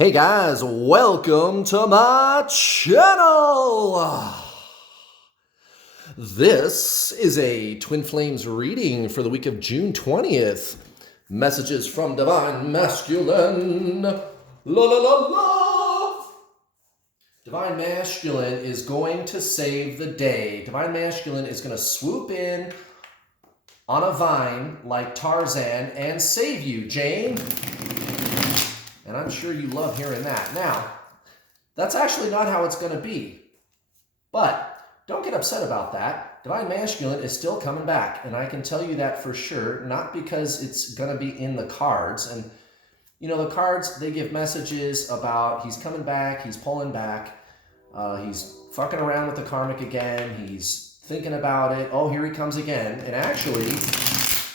Hey guys, welcome to my channel! This is a Twin Flames reading for the week of June 20th. Messages from Divine Masculine. La la la la! Divine Masculine is going to save the day. Divine Masculine is going to swoop in on a vine like Tarzan and save you, Jane. And I'm sure you love hearing that. Now, that's actually not how it's going to be. But don't get upset about that. Divine Masculine is still coming back. And I can tell you that for sure, not because it's going to be in the cards. And, you know, the cards, they give messages about he's coming back, he's pulling back, he's fucking around with the karmic again, he's thinking about it, oh, here he comes again. And actually,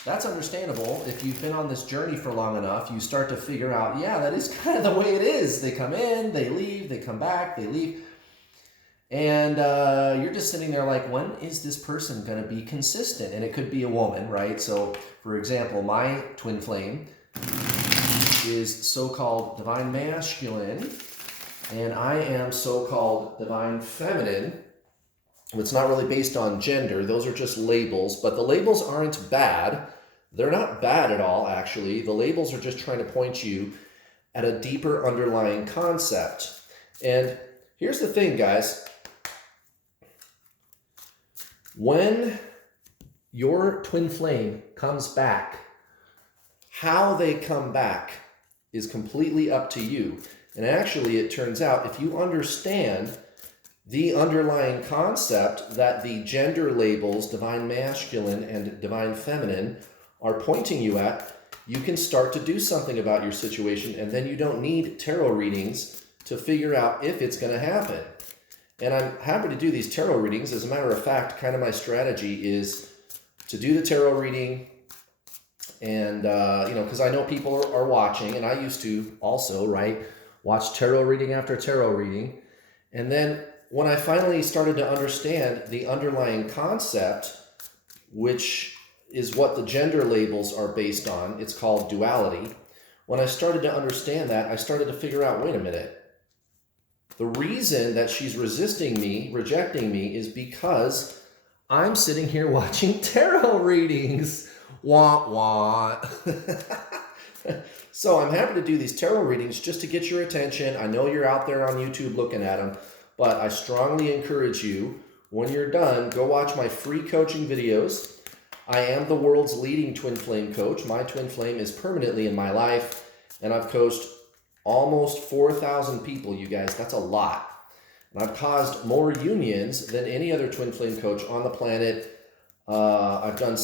that's understandable. If you've been on this journey for long enough, you start to figure out, yeah, that is kind of the way it is. They come in, they leave, they come back, they leave. And you're just sitting there like, when is this person going to be consistent? And it could be a woman, right? So, for example, my twin flame is so-called Divine Masculine, and I am so-called Divine Feminine. It's not really based on gender. Those are just labels, but the labels aren't bad. They're not bad at all, actually. The labels are just trying to point you at a deeper underlying concept. And here's the thing, guys. When your twin flame comes back, how they come back is completely up to you. And actually, it turns out, if you understand the underlying concept that the gender labels, Divine Masculine and Divine Feminine, are pointing you at, you can start to do something about your situation, and then you don't need tarot readings to figure out if it's going to happen. And I'm happy to do these tarot readings. As a matter of fact, kind of my strategy is to do the tarot reading, and because I know people are watching, and I used to also, right, watch tarot reading after tarot reading. And then when I finally started to understand the underlying concept, which is what the gender labels are based on, it's called duality. When I started to understand that, I started to figure out, wait a minute. The reason that she's resisting me, rejecting me, is because I'm sitting here watching tarot readings. Wah, wah. So I'm happy to do these tarot readings just to get your attention. I know you're out there on YouTube looking at them, but I strongly encourage you, when you're done, go watch my free coaching videos. I am the world's leading twin flame coach. My twin flame is permanently in my life, and I've coached almost 4,000 people, you guys. That's a lot. And I've caused more unions than any other twin flame coach on the planet. I've done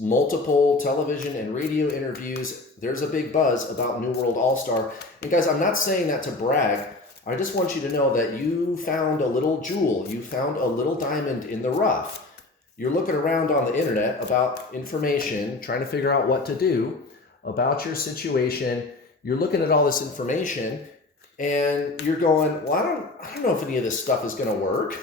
multiple television and radio interviews. There's a big buzz about New World All-Star. And guys, I'm not saying that to brag. I just want you to know that you found a little jewel. You found a little diamond in the rough. You're looking around on the internet about information, trying to figure out what to do about your situation. You're looking at all this information, and you're going, well, I don't know if any of this stuff is going to work.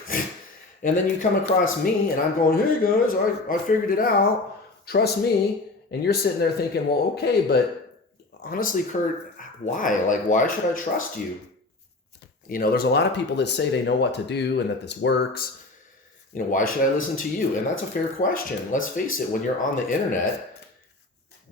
And then you come across me, and I'm going, hey, guys, I figured it out. Trust me. And you're sitting there thinking, well, okay, but honestly, Kurt, why? Like, why should I trust you? You know, there's a lot of people that say they know what to do and that this works. You know, why should I listen to you? And that's a fair question. Let's face it, when you're on the internet,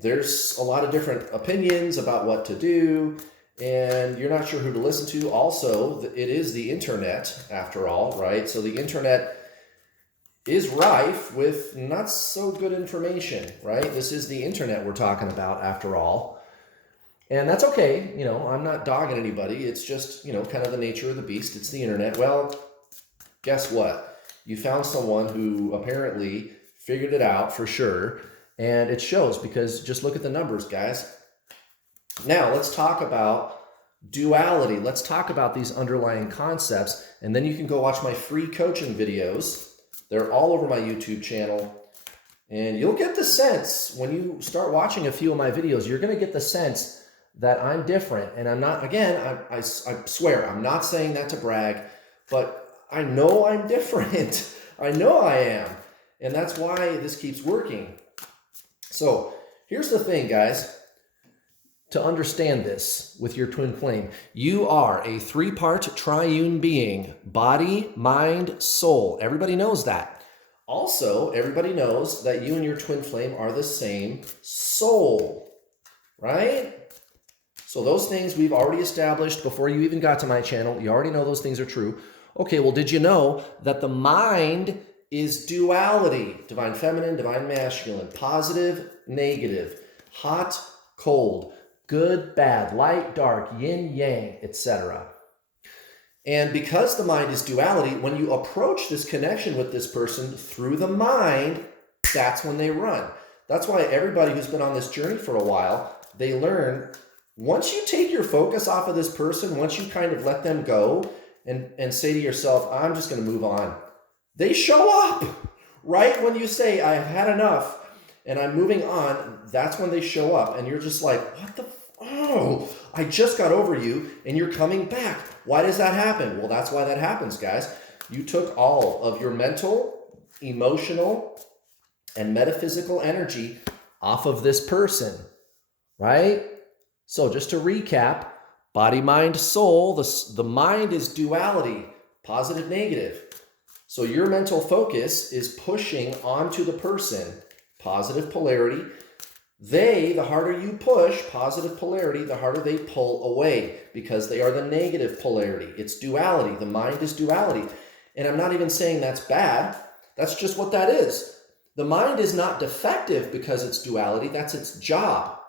there's a lot of different opinions about what to do, and you're not sure who to listen to. Also, it is the internet, after all, right? So the internet is rife with not so good information, right? This is the internet we're talking about, after all. And that's okay. You know, I'm not dogging anybody. It's just, you know, kind of the nature of the beast. It's the internet. Well, guess what? You found someone who apparently figured it out for sure. And it shows, because just look at the numbers, guys. Now, let's talk about duality. Let's talk about these underlying concepts. And then you can go watch my free coaching videos. They're all over my YouTube channel. And you'll get the sense, when you start watching a few of my videos, you're going to get the sense that I'm different. And I'm not, again, I swear, I'm not saying that to brag, but I know I'm different. I know I am. And that's why this keeps working. So here's the thing, guys. to understand this with your twin flame. You are a 3-part triune being, body, mind, soul. Everybody knows that. Also, everybody knows that you and your twin flame are the same soul, right? So those things we've already established before you even got to my channel. You already know those things are true. Okay, well, did you know that the mind is duality? Divine feminine, divine masculine, positive, negative, hot, cold, good, bad, light, dark, yin, yang, etc. And because the mind is duality, when you approach this connection with this person through the mind, that's when they run. That's why everybody who's been on this journey for a while, they learn, once you take your focus off of this person, once you kind of let them go and say to yourself, I'm just going to move on, they show up. Right when you say, I've had enough and I'm moving on, that's when they show up. And you're just like, what the oh, I just got over you and you're coming back. Why does that happen? Well, that's why that happens, guys. You took all of your mental, emotional, and metaphysical energy off of this person, right? So just to recap, body, mind, soul, the mind is duality, positive, negative. So your mental focus is pushing onto the person, positive polarity. The harder you push, positive polarity, the harder they pull away because they are the negative polarity. It's duality. The mind is duality. And I'm not even saying that's bad. That's just what that is. The mind is not defective because it's duality. That's its job.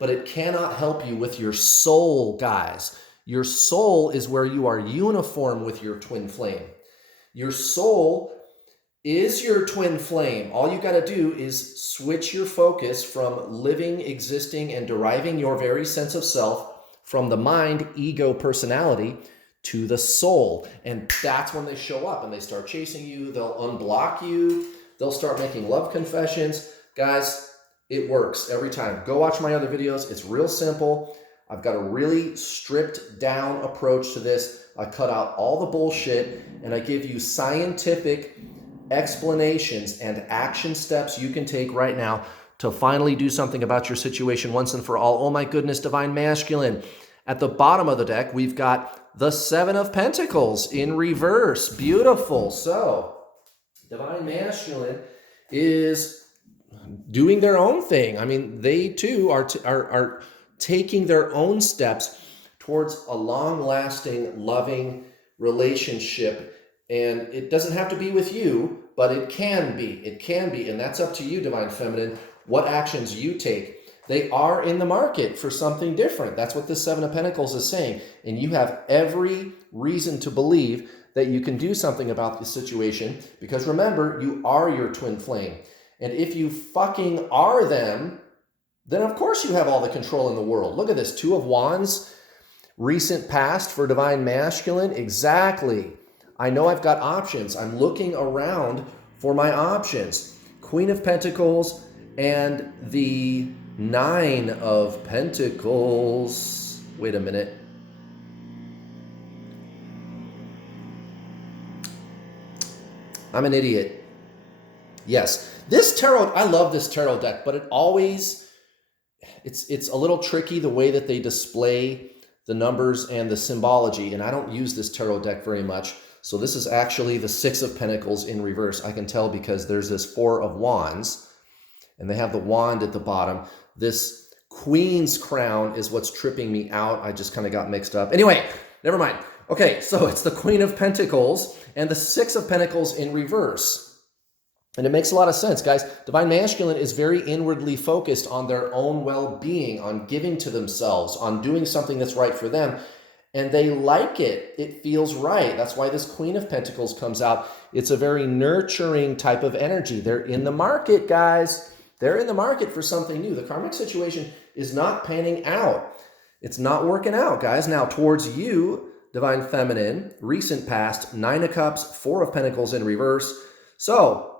But it cannot help you with your soul, guys. Your soul is where you are uniform with your twin flame. Your soul is your twin flame. All you got to do is switch your focus from living, existing, and deriving your very sense of self from the mind, ego, personality to the soul. And that's when they show up and they start chasing you. They'll unblock you. They'll start making love confessions. Guys, it works every time. Go watch my other videos. It's real simple. I've got a really stripped down approach to this. I cut out all the bullshit and I give you scientific explanations and action steps you can take right now to finally do something about your situation once and for all. Oh my goodness, divine masculine. At the bottom of the deck, we've got the 7 of Pentacles in reverse. Beautiful. So, divine masculine is doing their own thing. I mean, they too are taking their own steps towards a long-lasting, loving relationship. And it doesn't have to be with you, but it can be. It can be. And that's up to you, divine feminine, what actions you take. They are in the market for something different. That's what the 7 of Pentacles is saying. And you have every reason to believe that you can do something about this situation. Because remember, you are your twin flame. And if you fucking are them, then of course you have all the control in the world. Look at this, 2 of Wands, recent past for divine masculine. Exactly. I know I've got options. I'm looking around for my options. Queen of Pentacles and the 9 of Pentacles. Wait a minute. I'm an idiot. Yes. This tarot, I love this tarot deck, but it always, it's a little tricky the way that they display the numbers and the symbology, and I don't use this tarot deck very much. So this is actually the 6 of Pentacles in reverse. I can tell because there's this 4 of Wands, and they have the wand at the bottom. This Queen's crown is what's tripping me out. I just kind of got mixed up. Anyway, never mind. Okay, so it's the Queen of Pentacles and the 6 of Pentacles in reverse. And it makes a lot of sense, guys. Divine masculine is very inwardly focused on their own well-being, on giving to themselves, on doing something that's right for them. And they like it. It feels right. That's why this Queen of Pentacles comes out. It's a very nurturing type of energy. They're in the market, guys. They're in the market for something new. The karmic situation is not panning out. It's not working out, guys. Now, towards you, divine feminine, recent past, 9 of Cups, 4 of Pentacles in reverse. So,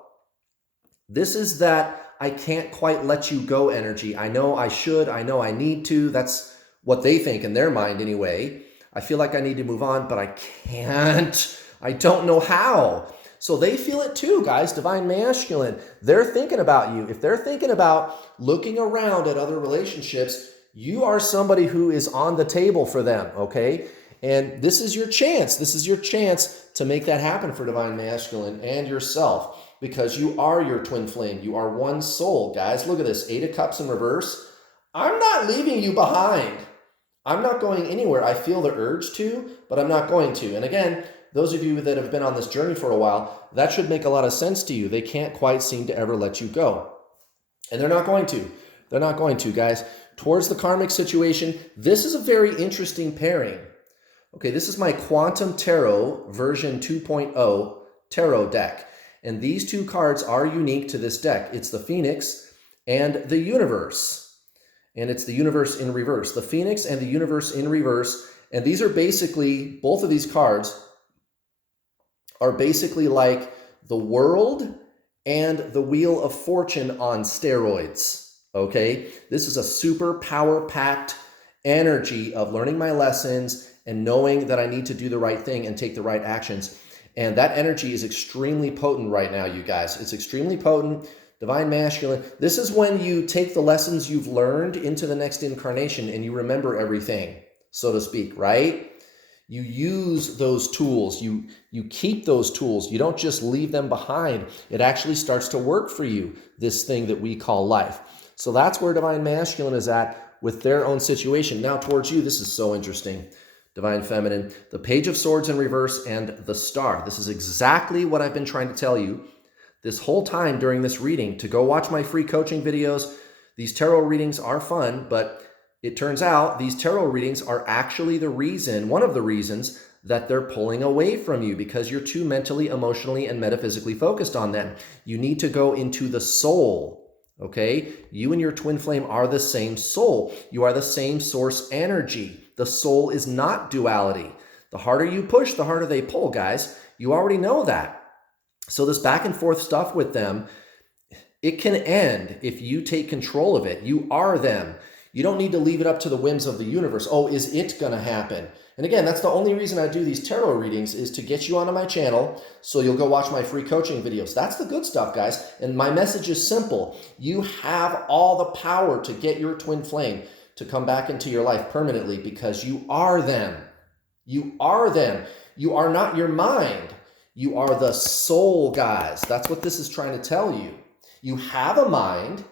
this is that I can't quite let you go energy. I know I should. I know I need to. That's what they think in their mind anyway. I feel like I need to move on, but I can't. I don't know how. So they feel it too, guys. Divine masculine. They're thinking about you. If they're thinking about looking around at other relationships, You are somebody who is on the table for them, okay? And this is your chance. This is your chance to make that happen for Divine Masculine and yourself, because you are your twin flame. You are one soul, guys. Look at this, 8 of Cups in reverse. I'm not leaving you behind. I'm not going anywhere. I feel the urge to, but I'm not going to. And again, those of you that have been on this journey for a while, that should make a lot of sense to you. They can't quite seem to ever let you go. And they're not going to. They're not going to, guys. Towards the karmic situation, this is a very interesting pairing. Okay, this is my Quantum Tarot version 2.0 tarot deck. And these two cards are unique to this deck. It's the Phoenix and the Universe. And it's the Universe in reverse. The Phoenix and the Universe in reverse. And these are basically, both of these cards are basically like the World and the Wheel of Fortune on steroids. Okay? This is a super power-packed energy of learning my lessons and knowing that I need to do the right thing and take the right actions. And that energy is extremely potent right now, you guys. It's extremely potent. Divine Masculine. This is when you take the lessons you've learned into the next incarnation and you remember everything, so to speak, right? You use those tools. You keep those tools. You don't just leave them behind. It actually starts to work for you, this thing that we call life. So that's where Divine Masculine is at with their own situation. Now towards you, this is so interesting. Divine Feminine, the Page of Swords in reverse and the Star. This is exactly what I've been trying to tell you this whole time during this reading, to go watch my free coaching videos. These tarot readings are fun, but it turns out these tarot readings are actually the reason, one of the reasons that they're pulling away from you, because you're too mentally, emotionally, and metaphysically focused on them. You need to go into the soul, okay? You and your twin flame are the same soul. You are the same source energy. The soul is not duality. The harder you push, the harder they pull, guys. You already know that. So this back and forth stuff with them, it can end if you take control of it. You are them. You don't need to leave it up to the whims of the universe. Oh, is it going to happen? And again, that's the only reason I do these tarot readings, is to get you onto my channel so you'll go watch my free coaching videos. That's the good stuff, guys. And my message is simple. You have all the power to get your twin flame to come back into your life permanently, because you are them. You are them. You are not your mind. You are the soul, guys. That's what this is trying to tell you. You have a mind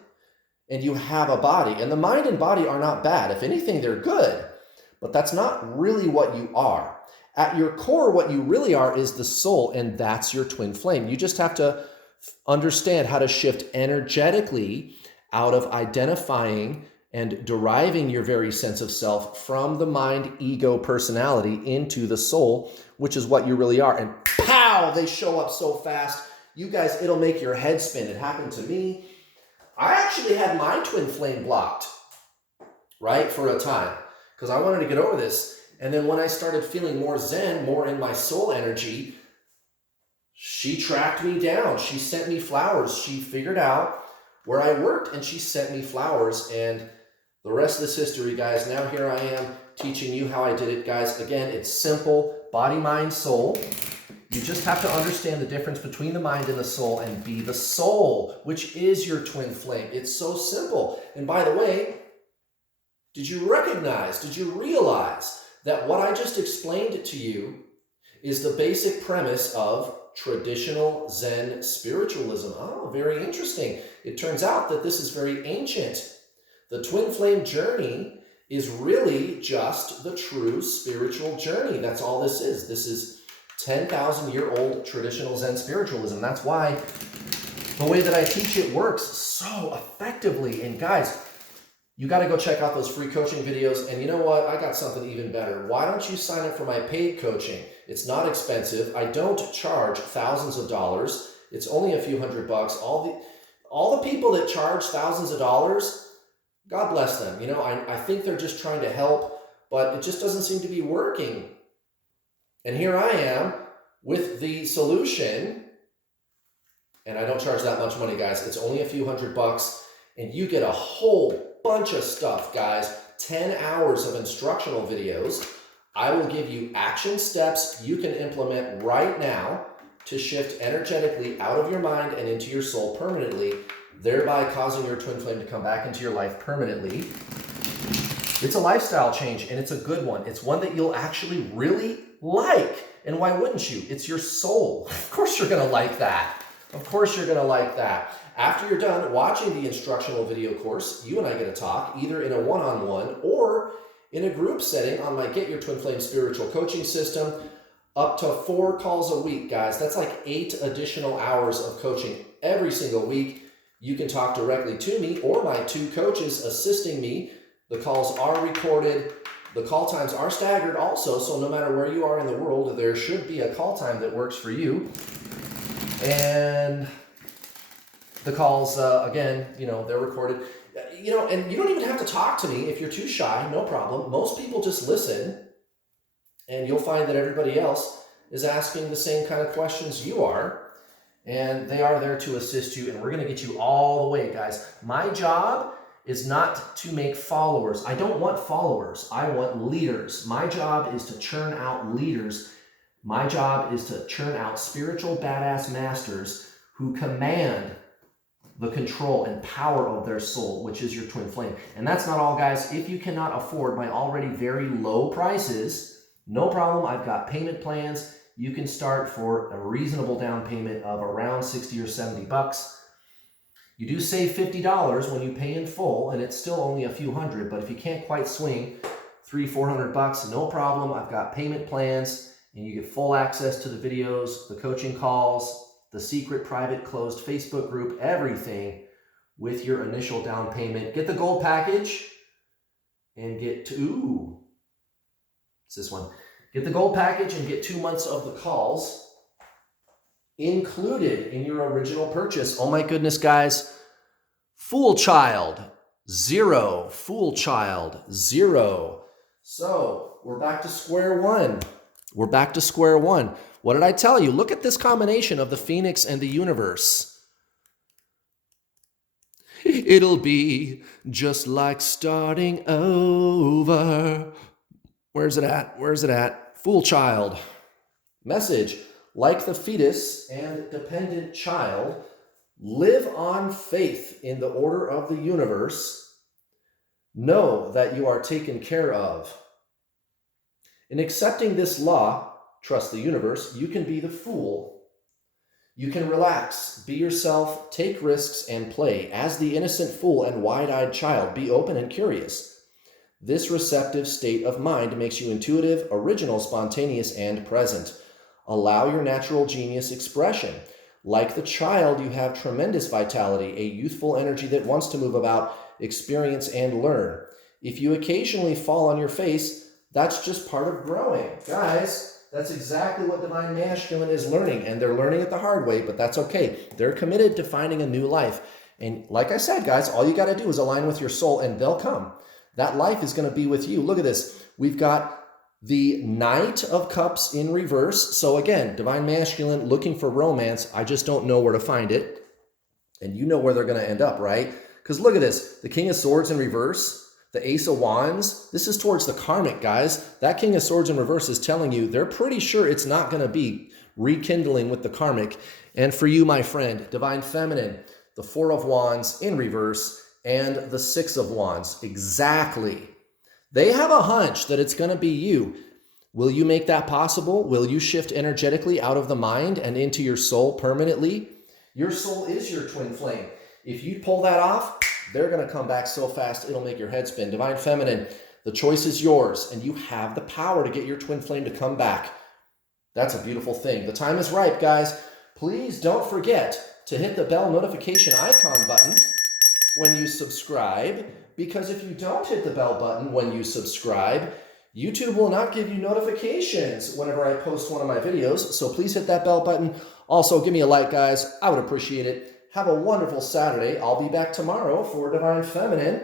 and you have a body. And the mind and body are not bad. If anything, they're good. But that's not really what you are. At your core, what you really are is the soul, and that's your twin flame. You just have to understand how to shift energetically out of identifying and deriving your very sense of self from the mind, ego, personality into the soul, which is what you really are. And pow, they show up so fast. You guys, it'll make your head spin. It happened to me. I actually had my twin flame blocked, right, for a time, because I wanted to get over this. And then when I started feeling more zen, more in my soul energy, she tracked me down. She sent me flowers. She figured out where I worked and she sent me flowers. And the rest of this history, guys. Now here I am teaching you how I did it, guys. Again, it's simple. Body, mind, soul. You just have to understand the difference between the mind and the soul and be the soul, which is your twin flame. It's so simple. And by the way, did you realize that what I just explained to you is the basic premise of traditional Zen spiritualism? Oh, very interesting. It turns out that this is very ancient. The twin flame journey is really just the true spiritual journey. That's all this is. This is 10,000-year-old traditional Zen spiritualism. That's why the way that I teach it works so effectively. And guys, you got to go check out those free coaching videos. And you know what? I got something even better. Why don't you sign up for my paid coaching? It's not expensive. I don't charge thousands of dollars. It's only a few $100. All the people that charge thousands of dollars, God bless them. You know, I think they're just trying to help, but it just doesn't seem to be working. And here I am with the solution, and I don't charge that much money, guys. It's only a few $100, and you get a whole bunch of stuff, guys. 10 hours of instructional videos. I will give you action steps you can implement right now to shift energetically out of your mind and into your soul permanently, thereby causing your twin flame to come back into your life permanently. It's a lifestyle change, and it's a good one. It's one that you'll actually really like. And why wouldn't you? It's your soul. Of course you're going to like that. Of course you're going to like that. After you're done watching the instructional video course, you and I get to talk either in a one-on-one or in a group setting on my Get Your Twin Flame spiritual coaching system. Up to 4 calls a week, guys. That's like 8 additional hours of coaching every single week. You can talk directly to me or my 2 coaches assisting me. The calls are recorded. The call times are staggered also, so no matter where you are in the world, there should be a call time that works for you. And the calls, again, they're recorded. And you don't even have to talk to me if you're too shy, no problem. Most people just listen, and you'll find that everybody else is asking the same kind of questions you are, and they are there to assist you, and we're going to get you all the way, guys. My job is not to make followers. I don't want followers. I want leaders. My job is to churn out leaders. My job is to churn out spiritual badass masters who command the control and power of their soul, which is your twin flame. And that's not all, guys. If you cannot afford my already very low prices, no problem. I've got payment plans. You can start for a reasonable down payment of around 60 or 70 bucks. You do save $50 when you pay in full, and it's still only a few hundred, but if you can't quite swing $300-400 bucks, no problem. I've got payment plans, and you get full access to the videos, the coaching calls, the secret private closed Facebook group, everything with your initial down payment. Get the gold package and get it's this one. Get the gold package and get 2 months of the calls included in your original purchase. Oh my goodness, guys. Fool child, 0. Fool child, 0. So we're back to square one. We're back to square one. What did I tell you? Look at this combination of the Phoenix and the universe. It'll be just like starting over. Where's it at? Where's it at? Fool child. Message. Like the fetus and dependent child, live on faith in the order of the universe. Know that you are taken care of. In accepting this law, trust the universe, you can be the fool. You can relax, be yourself, take risks, and play. As the innocent fool and wide-eyed child, be open and curious. This receptive state of mind makes you intuitive, original, spontaneous, and present. Allow your natural genius expression. Like the child, you have tremendous vitality, a youthful energy that wants to move about, experience, and learn. If you occasionally fall on your face, that's just part of growing. Guys, that's exactly what Divine Masculine is learning, and they're learning it the hard way, but that's okay. They're committed to finding a new life. And like I said, guys, all you got to do is align with your soul, and they'll come. That life is going to be with you. Look at this. We've got the Knight of Cups in reverse. So again, Divine Masculine looking for romance. I just don't know where to find it. And you know where they're going to end up, right? Because look at this. The King of Swords in reverse. The Ace of Wands. This is towards the karmic, guys. That King of Swords in reverse is telling you they're pretty sure it's not going to be rekindling with the karmic. And for you, my friend, Divine Feminine, the Four of Wands in reverse and the Six of Wands. Exactly. They have a hunch that it's going to be you. Will you make that possible? Will you shift energetically out of the mind and into your soul permanently? Your soul is your twin flame. If you pull that off, they're going to come back so fast it'll make your head spin. Divine Feminine, the choice is yours, and you have the power to get your twin flame to come back. That's a beautiful thing. The time is ripe, guys. Please don't forget to hit the bell notification icon button when you subscribe, because if you don't hit the bell button when you subscribe, YouTube will not give you notifications whenever I post one of my videos. So please hit that bell button. Also, give me a like, guys. I would appreciate it. Have a wonderful Saturday. I'll be back tomorrow for Divine Feminine,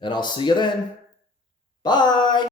and I'll see you then. Bye.